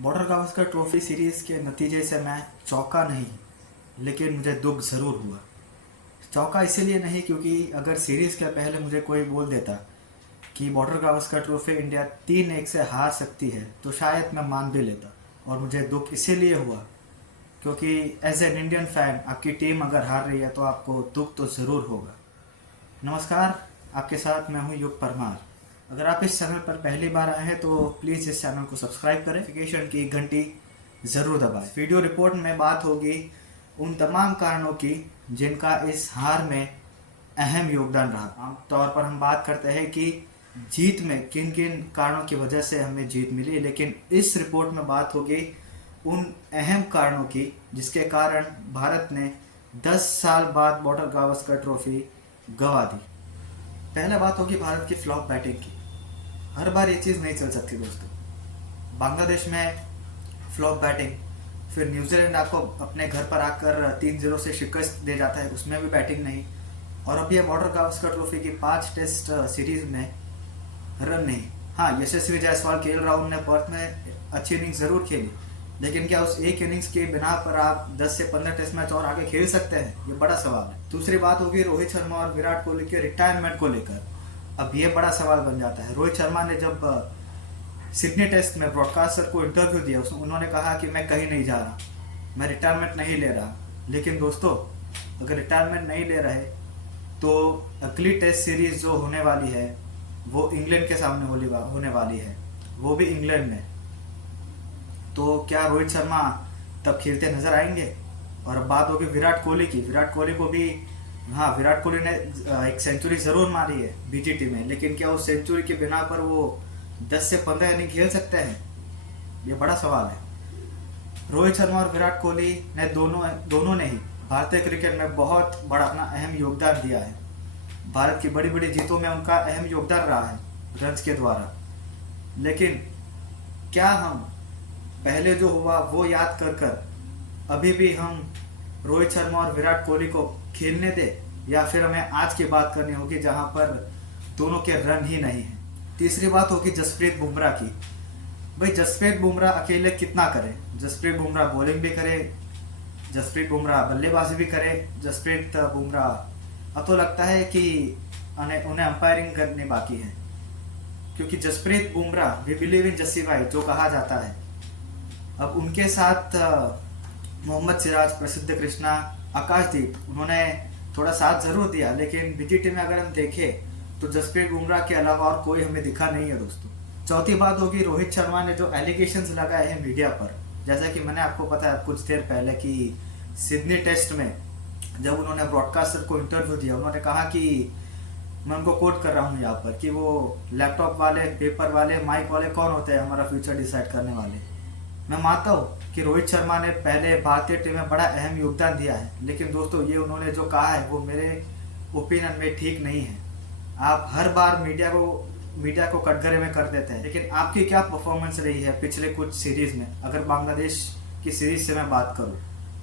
Border Gavaskar trophy series के नतीजे से मैं चौंका नहीं, लेकिन मुझे दुख ज़रूर हुआ। चौंका इसीलिए नहीं क्योंकि अगर सीरीज़ के पहले मुझे कोई बोल देता कि बॉर्डर गावस्कर ट्रॉफी इंडिया 3-1 से हार सकती है तो शायद मैं मान भी लेता। और मुझे दुख इसीलिए हुआ क्योंकि एज एन इंडियन फ़ैन आपकी टीम अगर हार रही है तो आपको दुख तो ज़रूर होगा। नमस्कार, आपके साथ मैं हूं युग परमार। अगर आप इस चैनल पर पहली बार आए हैं तो प्लीज़ इस चैनल को सब्सक्राइब करें, नोटिफिकेशन की घंटी ज़रूर दबाएं। वीडियो रिपोर्ट में बात होगी उन तमाम कारणों की जिनका इस हार में अहम योगदान रहा। आमतौर पर हम बात करते हैं कि जीत में किन किन कारणों की वजह से हमें जीत मिली, लेकिन इस रिपोर्ट में बात होगी उन अहम कारणों की जिसके कारण भारत ने 10 साल बाद बॉर्डर गावस्कर ट्रॉफी गंवा दी। पहले बात होगी भारत की फ्लॉप बैटिंग की। हर बार ये चीज़ नहीं चल सकती दोस्तों। बांग्लादेश में फ्लॉप बैटिंग, फिर न्यूजीलैंड आपको अपने घर पर आकर 3-0 से शिकस्त दे जाता है, उसमें भी बैटिंग नहीं। और अब ये बॉर्डर गावस्कर ट्रॉफी की 5 टेस्ट सीरीज में रन नहीं। हाँ, यशस्वी जायसवाल, केएल राहुल ने पर्थ में अच्छी इनिंग्स ज़रूर खेली, लेकिन क्या उस एक इनिंग्स के बिना पर आप 10 से 15 टेस्ट मैच और आगे खेल सकते हैं? ये बड़ा सवाल है। दूसरी बात होगी रोहित शर्मा और विराट कोहली के रिटायरमेंट को लेकर। अब ये बड़ा सवाल बन जाता है। रोहित शर्मा ने जब सिडनी टेस्ट में ब्रॉडकास्टर को इंटरव्यू दिया, उन्होंने कहा कि मैं कहीं नहीं जा रहा, मैं रिटायरमेंट नहीं ले रहा। लेकिन दोस्तों, अगर रिटायरमेंट नहीं ले रहे तो अगली टेस्ट सीरीज जो होने वाली है वो इंग्लैंड के सामने होने वाली है, वो भी इंग्लैंड में। तो क्या रोहित शर्मा तब खेलते नजर आएंगे? और अब बात होगी विराट कोहली की। विराट कोहली को भी, हाँ, विराट कोहली ने एक सेंचुरी ज़रूर मारी है बीजीटी में, लेकिन क्या उस सेंचुरी के बिना पर वो 10 से 15 इनिंग खेल सकते हैं? ये बड़ा सवाल है। रोहित शर्मा और विराट कोहली ने दोनों ने ही भारतीय क्रिकेट में बहुत बड़ा अपना अहम योगदान दिया है। भारत की बड़ी बड़ी जीतों में उनका अहम योगदान रहा है रन्स के द्वारा। लेकिन क्या हम पहले जो हुआ वो याद कर कर अभी भी हम रोहित शर्मा और विराट कोहली को खेलने दे, या फिर हमें आज की बात करनी होगी जहां पर दोनों के रन ही नहीं है? तीसरी बात होगी जसप्रीत बुमराह की। भाई, जसप्रीत बुमराह अकेले कितना करे? जसप्रीत बुमराह बॉलिंग भी करे, जसप्रीत बुमराह बल्लेबाजी भी करे। जसप्रीत बुमराह, अब तो लगता है कि उन्हें अंपायरिंग करनी बाकी है, क्योंकि Jasprit Bumrah, we believe in Jassi भाई जो कहा जाता है। अब उनके साथ मोहम्मद सिराज, प्रसिद्ध कृष्णा, आकाशदीप, उन्होंने थोड़ा साथ ज़रूर दिया, लेकिन बीजीटी में अगर हम देखें तो जसप्रीत बुमराह के अलावा और कोई हमें दिखा नहीं है दोस्तों। चौथी बात होगी रोहित शर्मा ने जो एलिगेशंस लगाए हैं मीडिया पर। जैसा कि मैंने आपको बताया कुछ देर पहले कि सिडनी टेस्ट में जब उन्होंने ब्रॉडकास्टर को इंटरव्यू दिया, उन्होंने कहा कि, मैं उनको कोट कर रहा हूँ यहाँ पर, कि वो लैपटॉप वाले, पेपर वाले, माइक वाले कौन होते हैं हमारा फ्यूचर डिसाइड करने वाले। मैं मानता हूँ कि रोहित शर्मा ने पहले भारतीय टीम में बड़ा अहम योगदान दिया है, लेकिन दोस्तों ये उन्होंने जो कहा है वो मेरे ओपिनियन में ठीक नहीं है। आप हर बार मीडिया को कटघरे में कर देते हैं, लेकिन आपकी क्या परफॉर्मेंस रही है पिछले कुछ सीरीज में? अगर बांग्लादेश की सीरीज से मैं बात करूँ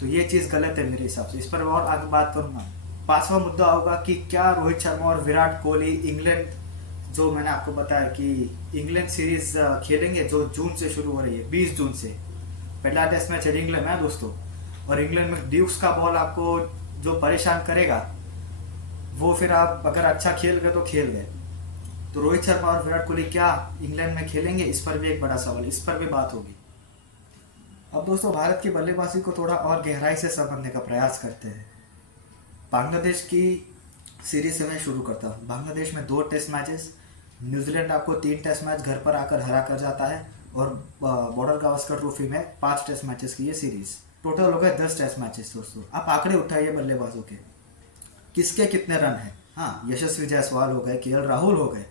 तो ये चीज़ गलत है मेरे हिसाब से। इस पर और आगे बात करूँगा। पांचवा मुद्दा होगा कि क्या रोहित शर्मा और विराट कोहली इंग्लैंड, जो मैंने आपको बताया कि इंग्लैंड सीरीज खेलेंगे जो जून से शुरू हो रही है, 20 जून से। पहला टेस्ट मैच इंग्लैंड में दोस्तों, और इंग्लैंड में ड्यूक्स का बॉल आपको जो परेशान करेगा, वो फिर आप अगर अच्छा खेल गए तो खेल गए। तो रोहित शर्मा और विराट कोहली क्या इंग्लैंड में खेलेंगे? इस पर भी एक बड़ा सवाल, इस पर भी बात होगी। अब दोस्तों, भारत की बल्लेबाजी को थोड़ा और गहराई से समझने का प्रयास करते हैं। बांग्लादेश की सीरीज से मैं शुरू करता हूँ। बांग्लादेश में 2 टेस्ट मैचेस, न्यूजीलैंड आपको 3 टेस्ट मैच घर पर आकर हरा कर जाता है, और बॉर्डर गावस्कर ट्रॉफी में 5 टेस्ट मैचेस की ये सीरीज। टोटल हो गए 10 टेस्ट मैचेस दोस्तों। आप आंकड़े उठाइए बल्लेबाजों के, किसके कितने रन हैं। हाँ, यशस्वी जायसवाल हो गए, केएल राहुल हो गए,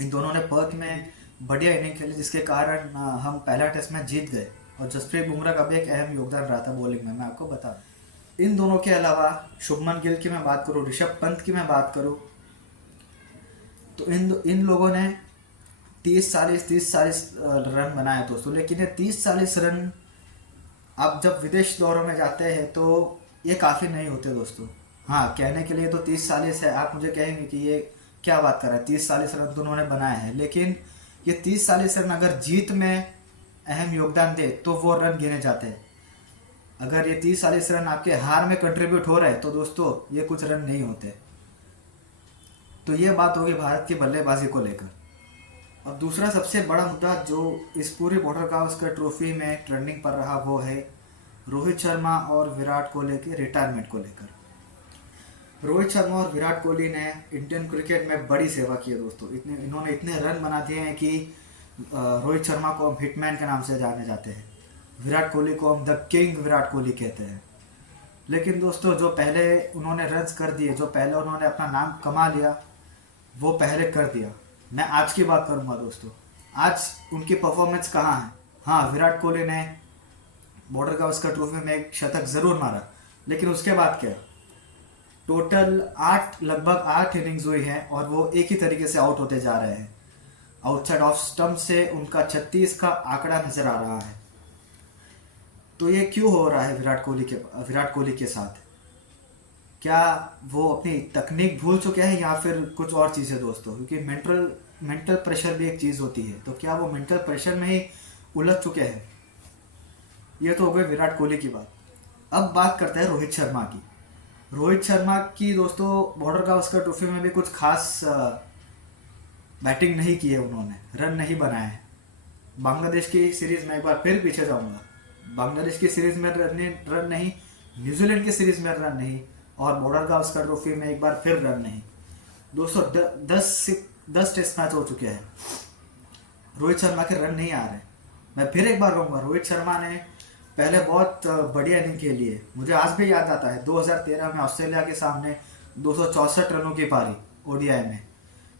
इन दोनों ने पर्थ में बढ़िया इनिंग खेली जिसके कारण हम पहला टेस्ट मैच जीत गए। और जसप्रीत बुमराह का भी एक अहम योगदान रहा था बॉलिंग में, मैं आपको बता दूं। इन दोनों के अलावा शुभमन गिल की मैं बात करूँ, ऋषभ पंत की मैं बात करूँ, तो इन लोगों ने 30-40 रन बनाए दोस्तों। लेकिन ये 30-40 रन आप जब विदेश दौरों में जाते हैं तो ये काफ़ी नहीं होते दोस्तों। हाँ, कहने के लिए तो 30-40 है, आप मुझे कहेंगे कि ये क्या बात कर रहा है, 30-40 रन तो उन्होंने बनाए हैं, लेकिन ये 30-40 रन अगर जीत में अहम योगदान दे तो वो रन गिने जाते हैं। अगर ये 30-40 रन आपके हार में कंट्रीब्यूट हो रहे हैं तो दोस्तों ये कुछ रन नहीं होते। तो ये बात होगी भारत की बल्लेबाजी को लेकर। अब दूसरा सबसे बड़ा मुद्दा जो इस पूरी बॉर्डर गावस्कर ट्रॉफी में ट्रेंडिंग पर रहा वो है रोहित शर्मा और विराट कोहली के रिटायरमेंट को लेकर। रोहित शर्मा और विराट कोहली ने इंडियन क्रिकेट में बड़ी सेवा की है दोस्तों। इन्होंने इतने रन बना दिए हैं कि रोहित शर्मा को हम हिटमैन के नाम से जाने जाते हैं, विराट कोहली को हम द किंग विराट कोहली कहते हैं। लेकिन दोस्तों जो पहले उन्होंने रन्स कर दिए, जो पहले उन्होंने अपना नाम कमा लिया, वो पहले कर दिया। मैं आज की बात करूंगा दोस्तों, आज उनकी परफॉर्मेंस कहाँ है। हाँ, विराट कोहली ने बॉर्डर गावस्कर ट्रॉफी में एक शतक जरूर मारा, लेकिन उसके बाद क्या, टोटल लगभग 8 इनिंग्स हुई है और वो एक ही तरीके से आउट होते जा रहे हैं। आउटसाइड ऑफ स्टंप से उनका 36 का आंकड़ा नजर आ रहा है। तो ये क्यों हो रहा है विराट कोहली के साथ? क्या वो अपनी तकनीक भूल चुके हैं या फिर कुछ और चीज़ें दोस्तों? क्योंकि मेंटल प्रेशर भी एक चीज़ होती है। तो क्या वो मेंटल प्रेशर में ही उलझ चुके हैं? ये तो हो गई विराट कोहली की बात। अब बात करते हैं रोहित शर्मा की। रोहित शर्मा की दोस्तों बॉर्डर गावस्कर ट्रॉफी में भी कुछ खास बैटिंग नहीं की है, उन्होंने रन नहीं बनाए हैं। बांग्लादेश की सीरीज में एक बार फिर पीछे जाऊंगा, बांग्लादेश की सीरीज में रन नहीं, न्यूजीलैंड की सीरीज में रन नहीं, और बॉर्डर गावस्कर ट्रॉफी में एक बार फिर रन नहीं। दोस्तों 10 टेस्ट मैच हो चुके हैं, रोहित शर्मा के रन नहीं आ रहे। मैं फिर एक बार कहूँगा, रोहित शर्मा ने पहले बहुत बढ़िया इनिंग खेली है। मुझे आज भी याद आता है 2013 में ऑस्ट्रेलिया के सामने 264 रनों की पारी ओडीआई में।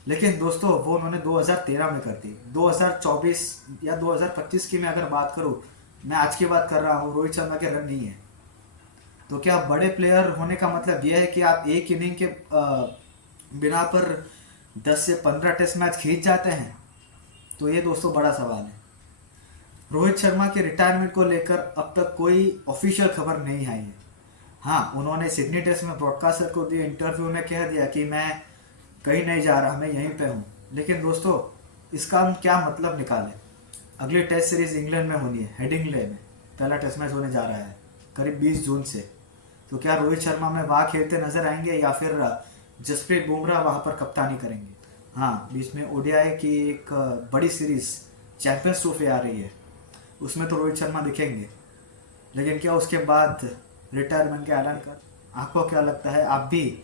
लेकिन दोस्तों वो उन्होंने 2013 में कर दी। 2024 या 2025 की मैं अगर बात करूं, मैं आज की बात कर रहा हूं, रोहित शर्मा के रन नहीं है। तो क्या बड़े प्लेयर होने का मतलब यह है कि आप एक इनिंग के बिना पर 10 से 15 टेस्ट मैच खींच जाते हैं? तो ये दोस्तों बड़ा सवाल है। रोहित शर्मा के रिटायरमेंट को लेकर अब तक कोई ऑफिशियल खबर नहीं आई है। हाँ, उन्होंने सिडनी टेस्ट में ब्रॉडकास्टर को दिए इंटरव्यू में कह दिया कि मैं कहीं नहीं जा रहा, मैं यहीं पे हूँ। लेकिन दोस्तों इसका हम क्या मतलब निकालें? अगली टेस्ट सीरीज इंग्लैंड में होनी है, हेडिंग्ले में पहला टेस्ट मैच होने जा रहा है करीब 20 जून से। तो क्या रोहित शर्मा में वहाँ खेलते नजर आएंगे या फिर जसप्रीत बुमराह वहाँ पर कप्तानी करेंगे? हाँ, बीच में ओडीआई की एक बड़ी सीरीज चैंपियंस ट्रॉफी आ रही है, उसमें तो रोहित शर्मा दिखेंगे। लेकिन क्या उसके बाद रिटायरमेंट के ऐलान कर? आपको क्या लगता है? आप भी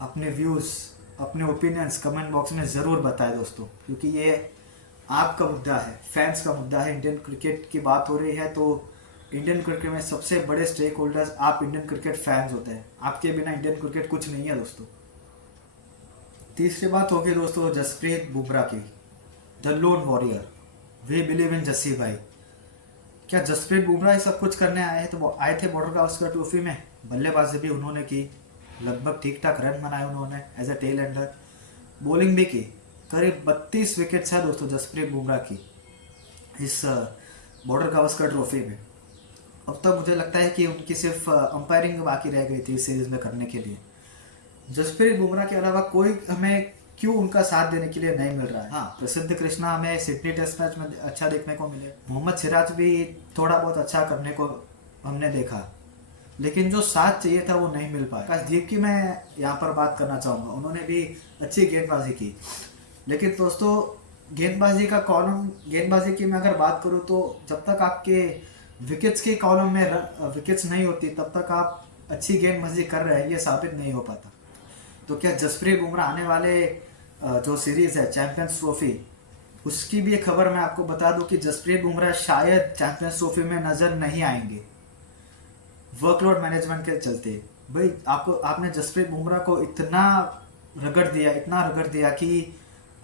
अपने व्यूज़, अपने ओपिनियंस कमेंट बॉक्स में ज़रूर बताएं दोस्तों, क्योंकि ये आपका मुद्दा है, फैंस का मुद्दा है। इंडियन क्रिकेट की बात हो रही है तो इंडियन क्रिकेट में सबसे बड़े स्टेक होल्डर्स आप इंडियन क्रिकेट फैंस होते हैं। आपके बिना इंडियन क्रिकेट कुछ नहीं है दोस्तों। तीसरी बात होगी दोस्तों जसप्रीत बुमराह की, the lone warrior, we believe in Jassi भाई। क्या जसप्रीत बुमराह सब कुछ करने आए हैं? तो वो आए थे बॉर्डर गावस्कर ट्रॉफी में, बल्लेबाजी भी उन्होंने की, लगभग ठीक ठाक रन बनाए उन्होंने as a tail ender, bowling भी की। करीब 32 विकेट्स है दोस्तों जसप्रीत बुमराह की इस बॉर्डर गावस्कर ट्रॉफी में। अब तक मुझे लगता है कि उनकी सिर्फ अंपायरिंग बाकी रह गई थी इस सीरीज में करने के लिए। जसप्रीत बुमराह के अलावा कोई हमें क्यों उनका साथ देने के लिए नहीं मिल रहा है? हाँ, प्रसिद्ध कृष्णा हमें सिडनी टेस्ट मैच में अच्छा देखने को मिले, मोहम्मद सिराज भी थोड़ा बहुत अच्छा करने को हमने देखा, लेकिन जो साथ चाहिए था वो नहीं मिल पाया। आकाशदीप की मैं यहाँ पर बात करना चाहूँगा, उन्होंने भी अच्छी गेंदबाजी की। लेकिन दोस्तों गेंदबाजी की मैं अगर बात करूँ तो जब तक आपके विकेट्स के कॉलम में विकेट्स नहीं होती तब तक आप अच्छी गेंदबाजी कर रहे हैं ये साबित नहीं हो पाता। तो क्या जसप्रीत बुमराह आने वाले जो सीरीज है चैंपियंस ट्रॉफी, उसकी भी एक खबर मैं आपको बता दूं कि जसप्रीत बुमराह शायद चैंपियंस ट्रॉफी में नजर नहीं आएंगे वर्कलोड मैनेजमेंट के चलते। भाई आपने जसप्रीत बुमराह को इतना रगड़ दिया कि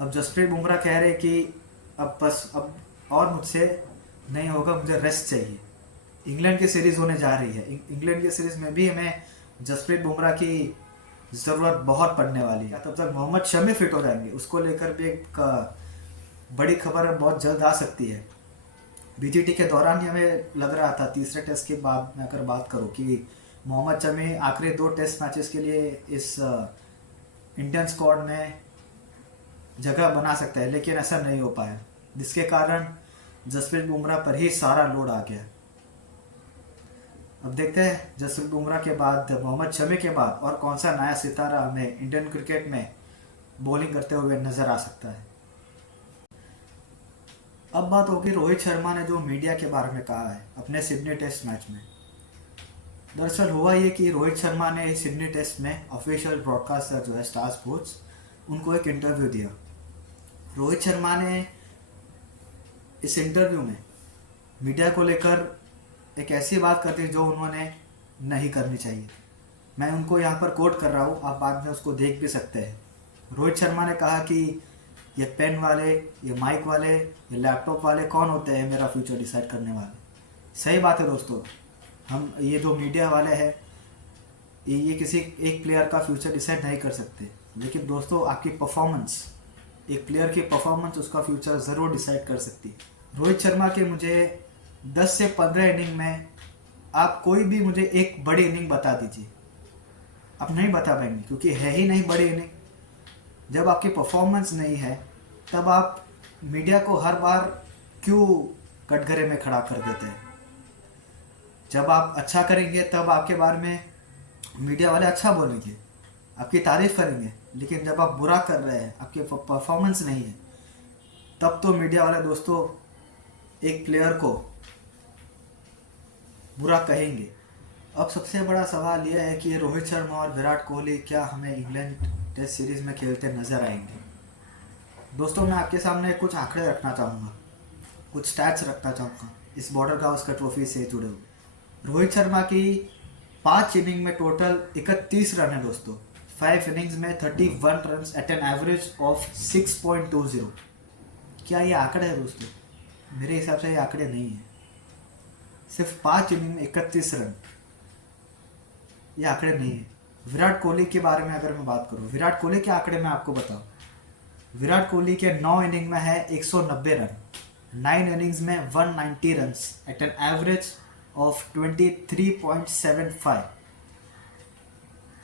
अब जसप्रीत बुमराह कह रहे कि अब और मुझसे नहीं होगा, मुझे रेस्ट चाहिए। इंग्लैंड की सीरीज होने जा रही है, इंग्लैंड की सीरीज में भी हमें जसप्रीत बुमराह की ज़रूरत बहुत पड़ने वाली है। तब तक मोहम्मद शमी फिट हो जाएंगे, उसको लेकर भी एक बड़ी खबर बहुत जल्द आ सकती है। बीजीटी के दौरान ही हमें लग रहा था, तीसरे टेस्ट के बाद मैं अगर बात करूं, कि मोहम्मद शमी आखिरी 2 टेस्ट मैचेस के लिए इस इंडियन स्क्वाड में जगह बना सकता है, लेकिन ऐसा नहीं हो पाया, जिसके कारण जसप्रीत बुमराह पर ही सारा लोड आ गया। अब देखते हैं जसप्रीत बुमराह के बाद, मोहम्मद शमी के बाद और कौन सा नया सितारा हमें इंडियन क्रिकेट में बॉलिंग करते हुए नजर आ सकता है। अब बात होगी रोहित शर्मा ने जो मीडिया के बारे में कहा है अपने सिडनी टेस्ट मैच में। दरअसल हुआ ये कि रोहित शर्मा ने सिडनी टेस्ट में ऑफिशियल ब्रॉडकास्टर जो है स्टार स्पोर्ट्स, उनको एक इंटरव्यू दिया। रोहित शर्मा ने इस इंटरव्यू में मीडिया को लेकर एक ऐसी बात कर दी जो उन्होंने नहीं करनी चाहिए। मैं उनको यहाँ पर कोट कर रहा हूँ, आप बाद में उसको देख भी सकते हैं। रोहित शर्मा ने कहा कि ये पेन वाले, ये माइक वाले, ये लैपटॉप वाले कौन होते हैं मेरा फ्यूचर डिसाइड करने वाले। सही बात है दोस्तों, हम ये जो मीडिया वाले हैं ये किसी एक प्लेयर का फ्यूचर डिसाइड नहीं कर सकते, लेकिन दोस्तों आपकी परफॉर्मेंस, एक प्लेयर की परफॉर्मेंस उसका फ्यूचर ज़रूर डिसाइड कर सकती है। रोहित शर्मा के मुझे 10 से 15 इनिंग में आप कोई भी मुझे एक बड़ी इनिंग बता दीजिए, आप नहीं बता पाएंगे क्योंकि है ही नहीं बड़ी इनिंग। जब आपकी परफॉर्मेंस नहीं है तब आप मीडिया को हर बार क्यों कटघरे में खड़ा कर देते हैं। जब आप अच्छा करेंगे तब आपके बारे में मीडिया वाले अच्छा बोलेंगे, आपकी तारीफ करेंगे, लेकिन जब आप बुरा कर रहे हैं, आपकी परफॉर्मेंस नहीं है, तब तो मीडिया वाले दोस्तों एक प्लेयर को बुरा कहेंगे। अब सबसे बड़ा सवाल यह है कि रोहित शर्मा और विराट कोहली क्या हमें इंग्लैंड टेस्ट सीरीज़ में खेलते नज़र आएंगे। दोस्तों मैं आपके सामने कुछ आंकड़े रखना चाहूँगा, कुछ स्टैट्स रखना चाहूँगा इस बॉर्डर गावस्कर ट्रॉफी से जुड़े हुए। रोहित शर्मा की 5 इनिंग में टोटल 31 रन है दोस्तों। 5 इनिंग्स में 31 run at an average of 6.20। क्या ये आंकड़े है दोस्तों? मेरे हिसाब से ये आंकड़े नहीं है। सिर्फ 5 इनिंग में 31 रन, ये आंकड़े नहीं है। विराट कोहली के बारे में अगर मैं बात करूँ, विराट कोहली के आंकड़े मैं आपको बताऊँ, विराट कोहली के 9 इनिंग में है 190 रन, 9 इनिंग्स में 190 run at an average of 23.75।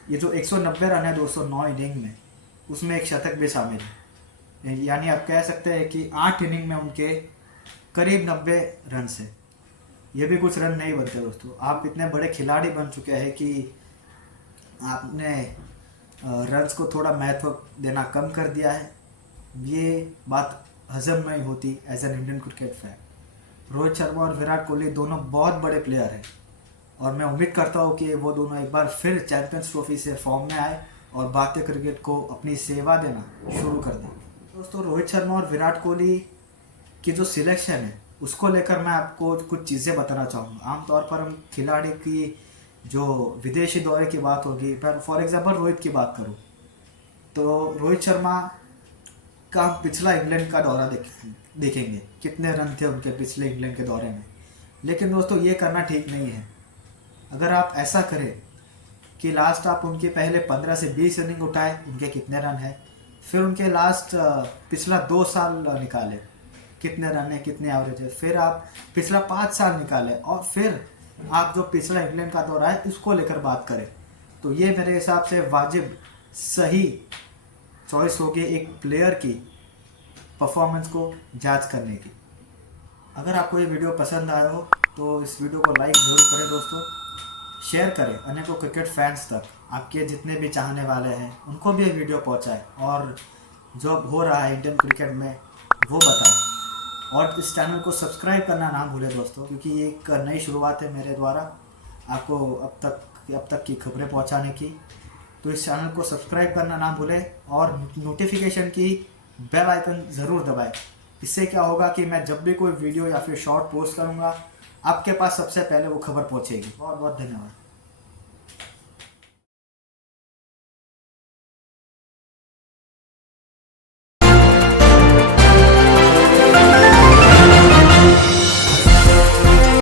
ये जो 190 रन है दोस्तों 9 इनिंग में, उसमें एक शतक भी शामिल है। यानी आप कह सकते हैं कि 8 इनिंग में उनके करीब 90 रन है। ये भी कुछ रन नहीं बनते दोस्तों। आप इतने बड़े खिलाड़ी बन चुके हैं कि आपने रन्स को थोड़ा महत्व देना कम कर दिया है। ये बात हजम नहीं होती as an Indian cricket fan. Rohit Sharma और विराट कोहली दोनों बहुत बड़े प्लेयर हैं और मैं उम्मीद करता हूँ कि वो दोनों एक बार फिर चैंपियंस ट्रॉफी से फॉर्म में आए और भारतीय क्रिकेट को अपनी सेवा देना शुरू कर दें। दोस्तों रोहित शर्मा और विराट कोहली की जो सिलेक्शन है उसको लेकर मैं आपको कुछ चीज़ें बताना चाहूँगा। आमतौर पर हम खिलाड़ी की जो विदेशी दौरे की बात होगी, पर फॉर एग्जांपल रोहित की बात करूँ तो रोहित शर्मा का हम पिछला इंग्लैंड का दौरा देखेंगे, कितने रन थे उनके पिछले इंग्लैंड के दौरे में। लेकिन दोस्तों ये करना ठीक नहीं है। अगर आप ऐसा करें कि लास्ट आप उनके पहले 15 से 20 इनिंग उठाए, उनके कितने रन है, फिर उनके लास्ट पिछला 2 साल निकाले, कितने रन है, कितने एवरेज है, फिर आप पिछला 5 साल निकाले और फिर आप जो पिछला इंग्लैंड का दौरा है उसको लेकर बात करें, तो ये मेरे हिसाब से वाजिब सही चॉइस होगी एक प्लेयर की परफॉर्मेंस को जांच करने की। अगर आपको ये वीडियो पसंद आया हो तो इस वीडियो को लाइक जरूर करें दोस्तों, शेयर करें अनेकों क्रिकेट फैंस तक, आपके जितने भी चाहने वाले हैं उनको भी ये वीडियो पहुंचाएं और जो अब हो रहा है इंडियन क्रिकेट में वो बताएं। और इस चैनल को सब्सक्राइब करना ना भूलें दोस्तों, क्योंकि ये एक नई शुरुआत है मेरे द्वारा आपको अब तक की खबरें पहुंचाने की। तो इस चैनल को सब्सक्राइब करना ना भूलें और नोटिफिकेशन की बेल आइकन ज़रूर दबाएं। इससे क्या होगा कि मैं जब भी कोई वीडियो या फिर शॉर्ट पोस्ट करूँगा आपके पास सबसे पहले वो खबर पहुँचेगी। बहुत बहुत धन्यवाद।